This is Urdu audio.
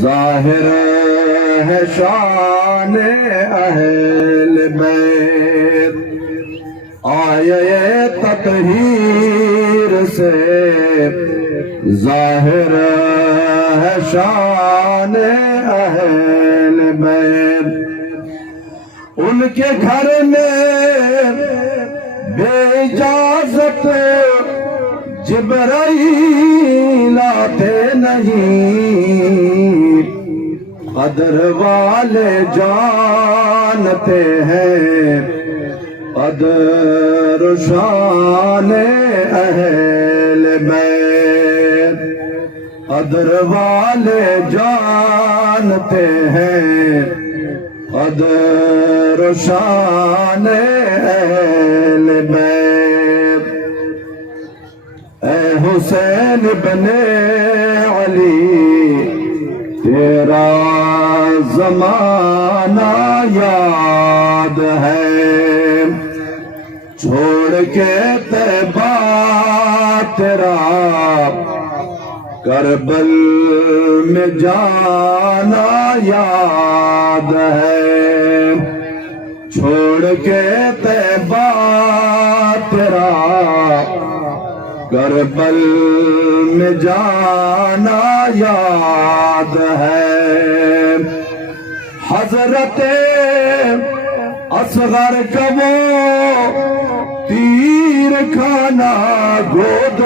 ظاہر ہے شان اہل بیت، آیے تطہیر سے ظاہر ہے شان اہل بیت۔ ان کے گھر میں بے اجازت جبرائیل آتے نہیں، قدر والے جانتے ہیں قدر و شان اہل بیت، قدر والے جانتے ہیں قدر و شان اہل بیت۔ اے حسین بن علی تیرا زمانہ یاد ہے، چھوڑ کے طیبہ تیرا کربل میں جانا یاد ہے، چھوڑ کے طیبہ تیرا کربل میں جانا یاد ہے۔ حضرت اصغر کا وہ تیر کھانا گود